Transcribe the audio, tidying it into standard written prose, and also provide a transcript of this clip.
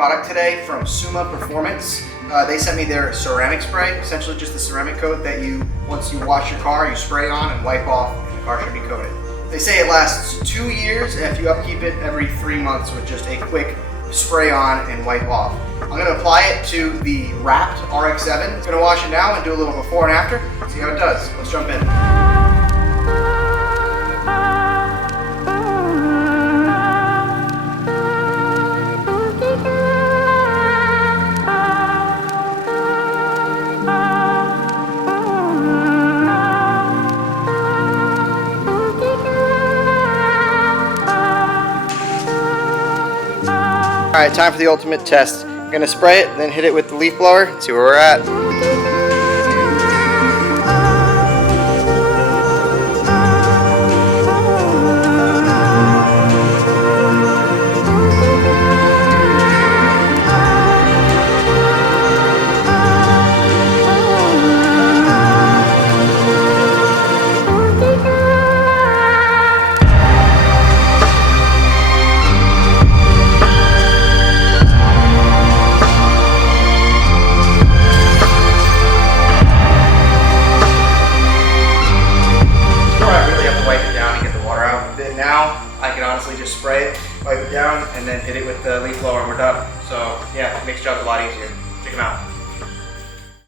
product today from Suma Performance. They sent me their ceramic spray, essentially just the ceramic coat that once you wash your car, you spray on and wipe off, and the car should be coated. They say it lasts 2 years if you upkeep it every 3 months with just a quick spray on and wipe off. I'm going to apply it to the wrapped RX7. I'm going to wash it now and do a little before and after, see how it does. Let's jump in. Alright, time for the ultimate test. I'm going to spray it, then hit it with the leaf blower, and see where we're at. Now I can honestly just spray it, wipe it down, and then hit it with the leaf blower and we're done. So yeah, it makes jobs a lot easier. Check them out.